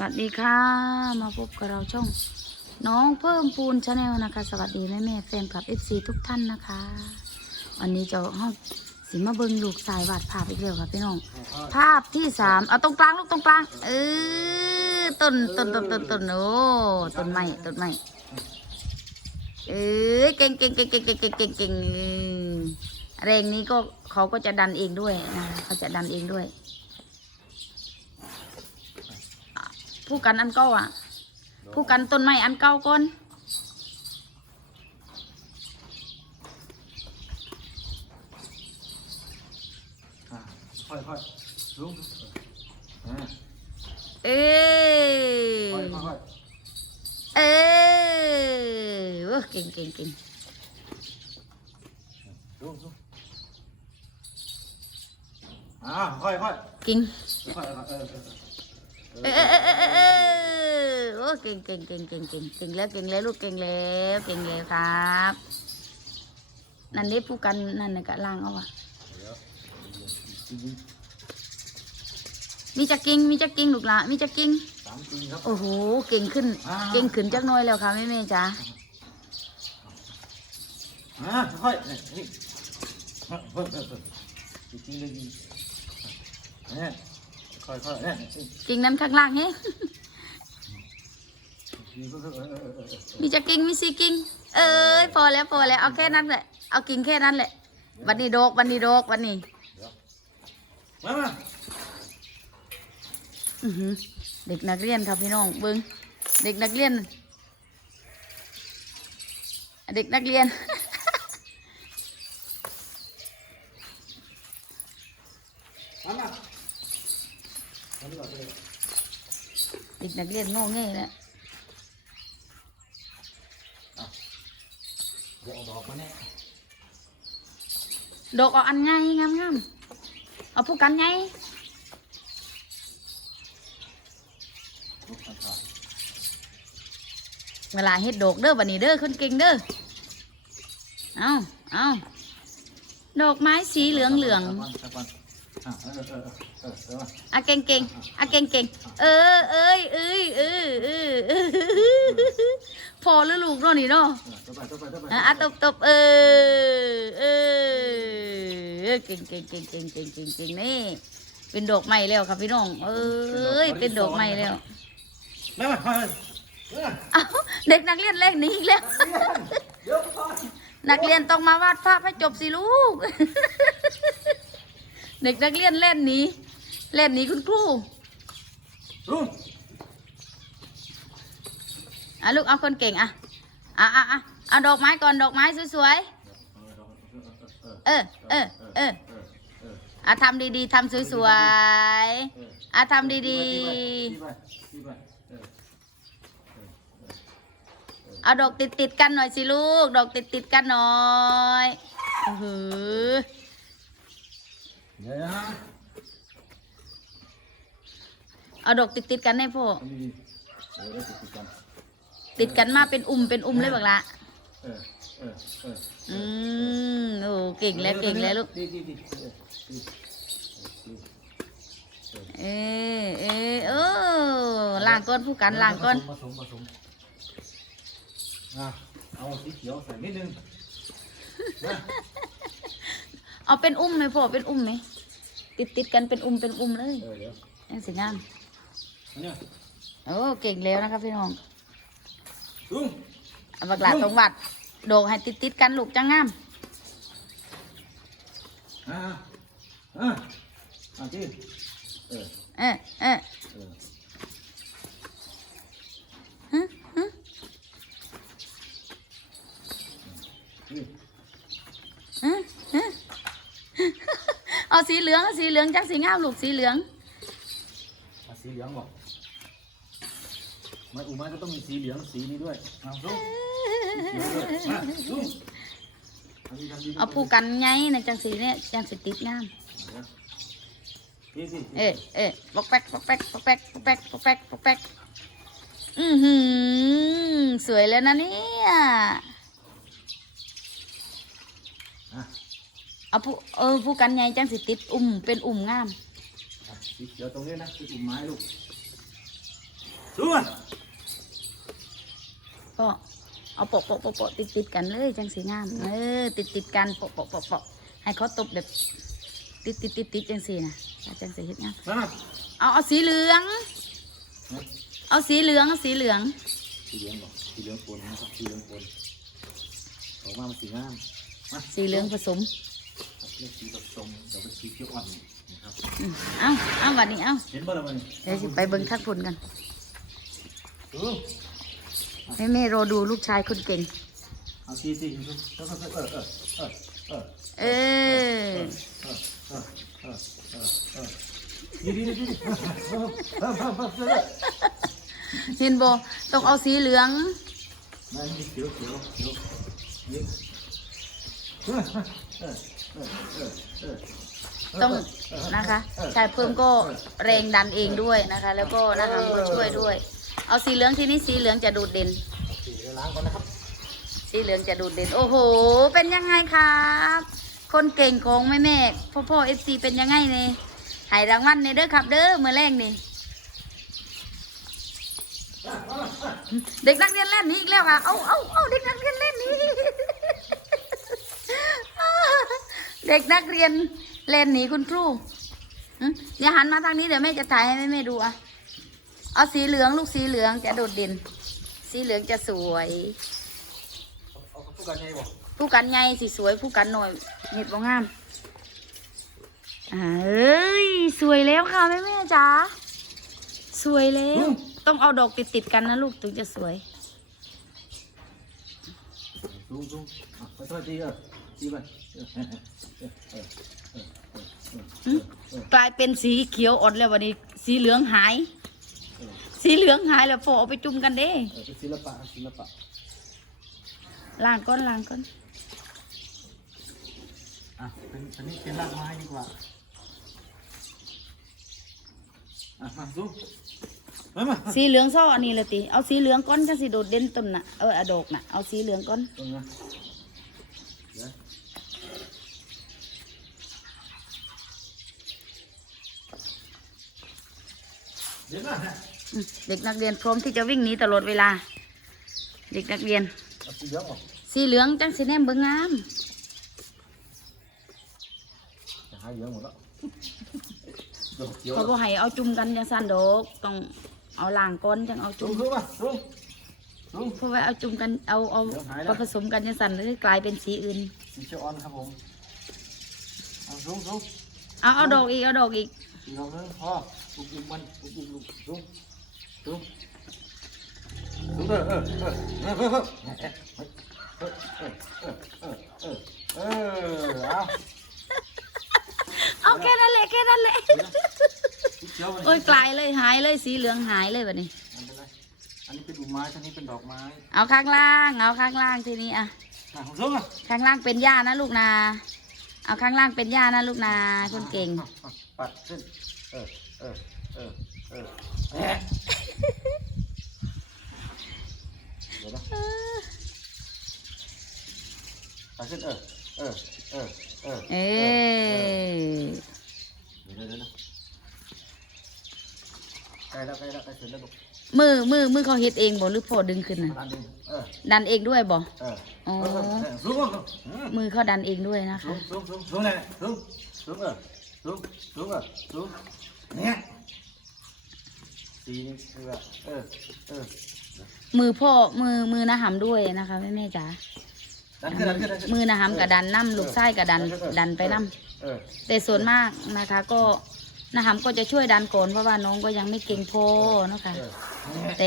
วัสดีค่ะ มาพบกับเราช่อง น้องเพิ่มปูนชาแนลนะคะ สวัสดีแม่แม่แฟนคลับ FC ทุกท่านนะคะ วันนี้จะห้องสิมาเบิงลูกสายวาดภาพอีกแล้วค่ะพี่น้อง ภาพที่สามเอาตรงกลางลูกตรงกลาง เออต้นต้นต้นต้นต้นโอ้ต้นไม้ต้นไม้เออเก่งเก่งเก่งเก่งเก่งเก่งเก่งเก่งเออแรงนี้ก็เขาก็จะดันเองด้วยนะเขาจะดันเองด้วย ผู้กันอันเก้าอะ ผู้กันต้นไม้อันเก้าก่อนอะค่อยค่อยลุกอ่าเออค่อยค่อยค่อยเออเว้ยเก่งเก่งเก่งลุกลุกอ่าค่อยค่อยเก่งค่อยค่อยเออเออเออเออ เก่งเก่งเก่งเก่งเก่งเก่งแล้วเก่งแล้วลูกเก่งแล้วเก่งแล้วครับ นั่นนี่ผู้กันนั่นน่ะกะล่างเอาวะมีจักกิ่งมีจักกิ่งลูกละมีจักกิ่งสามจริงครับโอ้โหเก่งขึ้น เก่งขึ้นจักน้อยแล้วค่ะแม่แม่จ๋าอ่าค่อยนี่นี่เออเออเออเออจริงเลยจริงนี่ยค่อยค่อยเนี่ยนี่กิ่งนั้นข้างล่างเฮ้ มีจักกิ่งมีสี่กิ่งเอ้ยพอแล้วพอแล้วเอาแค่นั้นแหละเอากิ่งแค่นั้นแหละวันนี้โดกวันนี้โดกวันนี้มามาอือหือเด็กนักเรียนครับพี่น้องเบิ้งเด็กนักเรียน เด็กนักเรียนมามามาดีกว่าเลยเด็กนักเรียนโง่เง่แล้ว เดี๋ยวเอาดอกมาเนี่ยดอกเอาอันไงงามงามๆเอาผู้กันไงลุกขาดเวลาเฮ็ดดอกเด้อบันนี้เด้อคนเก่งเด้อเอาเอาดอกไม้สีเหลืองเหลืองสักวันสักวัน อะเออเออเออเออเออๆอะเก่งเก่งๆอะเก่งเก่งๆเออเอ้ยเอ้ยเออเออเออพอแล้วลูกเนาะนี่เนาะต่อไปต่อไปต่อไปอะอะตบตบเออเออเก่งเก่งเก่งเก่งเก่งเก่งเก่งนี่เป็นดอกไม้แล้วครับพี่น้อง เอ้ยเป็นดอกไม้แล้วไม่ไม่ไม่เออเอ้าเด็กนักเรียนเล่นหนี้อีกแล้วเดี๋ยวก่อนนักเรียนต้องมาวาดภาพให้จบสิลูก เด็กนักเรียนเล่นหนี้ เล่นหนี้คุณครูลุงอะลูกเอาคนเก่งอะอะอะอะเอาดอกไม้ก่อนดอกไม้สวยๆเออเออเอออะทำดีๆทำสวยๆอะทำดีที่ๆไปที่ไปเออเอาดอกติดติดๆกันหน่อยสิลูก ดอกติดติดๆกันหน่อยเออ เดี๋ยวนะเอาดอกติดติดๆกันให้พ่ออันนี้เดี๋ยวได้ติดกันติดกันมาเป็นอุ่มเป็นอุ่มเลยบักละเออเออเอออืมโอ้เก่งแล้วเก่งแล้วลูกดีดีดีดีเออเออเออล่างก้นผู้กันล่างก้นผสมผสมอะเอาสีเขียวใส่นิดนึงนะ เอาเป็นอุ่มไหมพ่อเป็นอุ่มไหมติดติดๆกันเป็นอุ่มเป็นอุ่มเลยเออเดี๋ยวยังสิงามอันเนี้ยโอ้เก่งแล้วนะครับพี่น้องลุงเอาบักละตรงวัดดอกให้ติดติดๆกันลูกจังงามอ่าอ่าอ่าที่เออเออเออเออฮะฮะที่ฮะฮะ เอาสีเหลืองเอาสีเหลืองจังสีงามลูกสีเหลืองอะสีเหลืองบอกไม้อูไม้ก็ต้องมีสีเหลืองสีนี้ด้วยเอาลุงเขียวด้วยมาลุงทำดีทำดีเอาผู้กันไงนะจังสีเนี่ยจังสีติดงาม นี่สิเออเออปอกแป๊กปอกแป๊กปอกแป๊กปอกแป๊กปอกแป๊กปอกแป๊กอือหือสวยแล้วนะเนี่ย อะ เอาผู้เออผู้กันไงจังสีติดอุ่มเป็นอุ่มงามอะสีเขียวตรงนี้นะคืออุ่มไม้ลูกสู้อะก็เอาโปะโปะโปะโปะติดติดๆกันเลยจังสีงามเออติดติดๆกันโปะโปะโปะโปะให้เขาตบแบบติดติดติดติดจังสีนะจังสีเฮ็ดงามนั่นน่ะเอาเอาสีเหลืองเอาสีเหลือง เอาสีเหลืองสีเหลืองบอกสีเหลืองปนนะครับสีเหลืองปนออกมามันสีงามมาสีเหลืองผสม เลือกสีผสมเดี๋ยวเป็นสีเขียวอ่อนนะครับอืมเอาเอาวันนี้เอาเห็นบ่ละมันเดี๋ยวสิไปเบิ่งทักผลกันดูแม่แม่รอดูลูกชายคนเก่ง เอาสีสีดูเออเออเออเออเออเออเออเออเออเออเออดีดีดีดีเออเออเออเออเห็นบ่ต้องเอาสีเหลืองนั่นเขียวเขียวเขียวนี่เออเออเออเออเออต้องนะคะ ชายเพิ่มก็แรงดันเองด้วยนะคะ แล้วก็นะคะก็ช่วยด้วย เอาสีเหลืองที่นี่สีเหลืองจะโดดเด่นสีล้างก่อนนะครับ สีเหลืองจะโดดเด่น โอ้โห เป็นยังไงครับ คนเก่งของแม่แม่พ่อพ่อเอฟซีเป็นยังไงเนี่ยใหายรางวัลในเด้อครับ เด้อเมื่อแรกนี่เด็กนักเรียนเล่นหนี้อีกแล้วค่ะ เอาเอาเอาเด็กนักเรียนเล่นหนี้ เด็กนักเรียนเล่นหนีคุณครูหึอย่าหันมาทางนี้เดี๋ยวแม่จะถ่ายให้แม่แม่ดูอะเอาสีเหลืองลูกสีเหลืองจะโดดเด่น สีเหลืองจะสวยเอาผู้กันไงบอกผู้กันใหญ่สิสวยผู้กันหน่อยเห็ดบ่งามอ่าเอ้ยสวยแล้วค่ะแม่แม่จ๋าสวยแล้วต้องเอาดอกติดติดๆกันนะลูกถึงจะสวยซูมซูมอะไปทอดดีเออ ดีไปเออเออเออเออเออเออกลายเป็นสีเขียวอ่อนแล้ววันนี้ สีเหลืองหายเออสีเหลืองหายแล้วพอเอาไปจุ่มกันเด้เออเป็นศิลปะศิลปะล้างก้อนล้างก้อนอะเป็นอันนี้เป็นรากไม้ดีกว่าอะมาซูมมามาสีเหลืองซ้ออันนี้เลยติเอาสีเหลืองก้อนจะสิโดดเด่นต้นน่ะเอออะดอกน่ะเอาสีเหลืองก้อน ตรงนี้เดี๋ยว เดี๋ยวนะฮะอืมเด็กนักเรียนพร้อมที่จะวิ่งหนีตลอดเวลา เด็กนักเรียนเอาสีเหลืองออกสีเหลืองจังสีแนมเบิ่งงามจะหายเหลืองหมดแล้วดอกเขียวเขาบอกให้เอาจุ่มกันจังสันดอกต้องเอาล่างก้อนจังเอาซูจุ่มมซูมมาซูมซูมเพราะว่าเอาจุ่มกันเอาเอาเดี๋ยวหายแล้วผสมกันจังสันเลยกลายเป็นสีอื่นสีเขียวอ่อนครับผมเอาซูมซูมเอาเอาดอกอีกเอาดอกอีก เดี๋ยวนึงพ่อลุกลุกมันลุกลุกลุกลุกลุกเออเออเออเออเออเออเออเออเอาแค่นั้นแหละแค่นั้นแหละโอ้ยกลายเลยหายเลยสีเหลืองหายเลยแบบนี้อันนี้เป็นดอกไม้อันนี้เป็นดอกไม้ เอาข้างล่าง เอาข้างล่างทีนี้อะข้างล่างเป็นหญ้านะลูกนา เอาข้างล่างเป็นหญ้านะลูกนาคนเก่ง ปัดขึ้น เออ เออ เออ เออแหะเดี๋ยวนะปัดขึ้น เออ เออ เออ เออ เออเดี๋ยวเดี๋ยวเดี๋ยวใกล้แล้วใกล้แล้วใกล้เสร็จแล้วลูกมือมือมือเขาเฮ็ดเองบ่หรือพ่อดึงขึ้นน่ะอันหนึงเออ ดันเองด้วยบ่ เอออ๋อเออเออซูมก่อนอืมมือเขาดันเองด้วยนะซูคะมซูมซูมซูมเลยซูมซูมเออซูมซูมเออซูมเนี่ยสีนี่คือแบบเออเออมือพ่อมือมือนะหำด้วยนะคะแม่แม่จ๋าดันขึ้นดันขึ้นดันขึ้นมือนะหำกับดันน้ำลูกไส้กับดันดันไปน้เออำแต่ส่วนมากนะคะ ก็นะหำก็จะช่วยดันก่อนเพราะว่าน้องก็ยังไม่เก่งพอเนาะค่ะเออเนี่ยแต่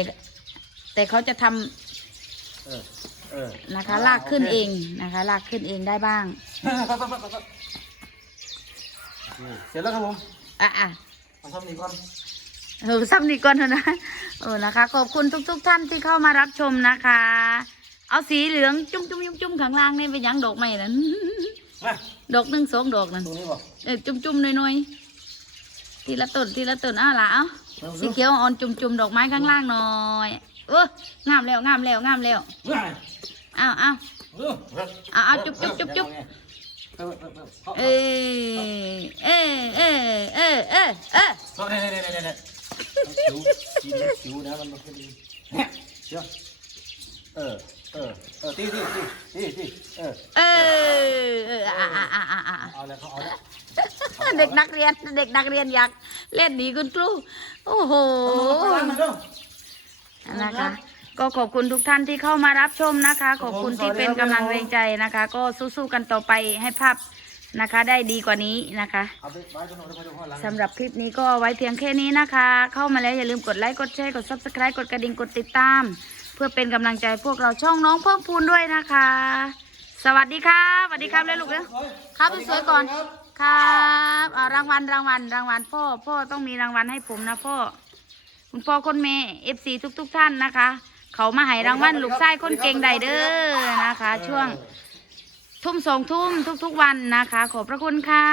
แต่เขาจะทำเออเออนะคะลากขึ้นเองนะคะ ลากขึ้นเองได้บ้าง ไปไปไปไปไป นี่เสร็จแล้วครับผมอะอะมาทำนี่ก่อนเออซ้ำนี่ก่อนเถอะนะเออนะคะ ขอบคุณทุกๆท่านที่เข้ามารับชมนะคะ เอาสีเหลืองจุ้มจุ้มจุ้มจุ้มข้างล่างนี่เป็นหยังดอกไม้นั่นมาดอกหนึ่งสองดอกนั่นตรงนี้บ่เออจุ่มจุ่มๆหน่อยๆทีละต้นทีละต้นอ้าวล่ะเอ้าสีเขียวอ่อนจุ่มจุ่มๆดอกไม้ข้างล่างหน่อยเอองามแล้วงามแล้วงามแล้วง่ายอ้าวอ้าวเออเอาเอาจุ๊บจุ๊บจุ๊บจุ๊บ เออเออเออเออเออเออเออเออเออเอาเนี่ยเนี่ยเนี่ยเนี่ยเนี่ยคิ้วสีเหลืองคิ้วนะมันไม่ค่อยดีเนี่ยเชื่อเออเออเออตีตีตีตีเออเออเอออะอะอะอะอะเอาแล้วเขาเอาแล้วเด็กนักเรียนเด็กนักเรียนอยากเล่นหนีคุณครูโอ้โหนะคะ ก็ขอบคุณทุกท่านที่เข้ามารับชมนะคะ ขอบคุณที่เป็นกำลังแรงใจนะคะ ก็สู้ๆกันต่อไปให้ภาพนะคะ ได้ดีกว่านี้นะคะ เอาไปไว้ตรงโน้นแล้วเขาจะข้างหลัง สำหรับคลิปนี้ก็เอาไว้เพียงแค่นี้นะคะ เข้ามาแล้วอย่าลืมกดไลค์ กดแชร์ กด subscribe กดกระดิ่ง กดติดตาม เพื่อเป็นกำลังใจพวกเราช่องน้องเพิ่มพูนด้วยนะคะ สวัสดีครับสวัสดีครับเลยลูกเด้อครับสวยๆก่อน ครับอ่ารางวัลรางวัลรางวัลพ่อ พ่อต้องมีรางวัลให้ผมนะพ่อ คุณพ่อคนเมเอฟซีทุก ๆ ท่านนะคะ เขามาให้รางวัลลูกชายคนเก่งใดเด้อนะคะ ช่วงทุ่มสองทุ่มทุกๆวันนะคะ ขอบพระคุณค่ะ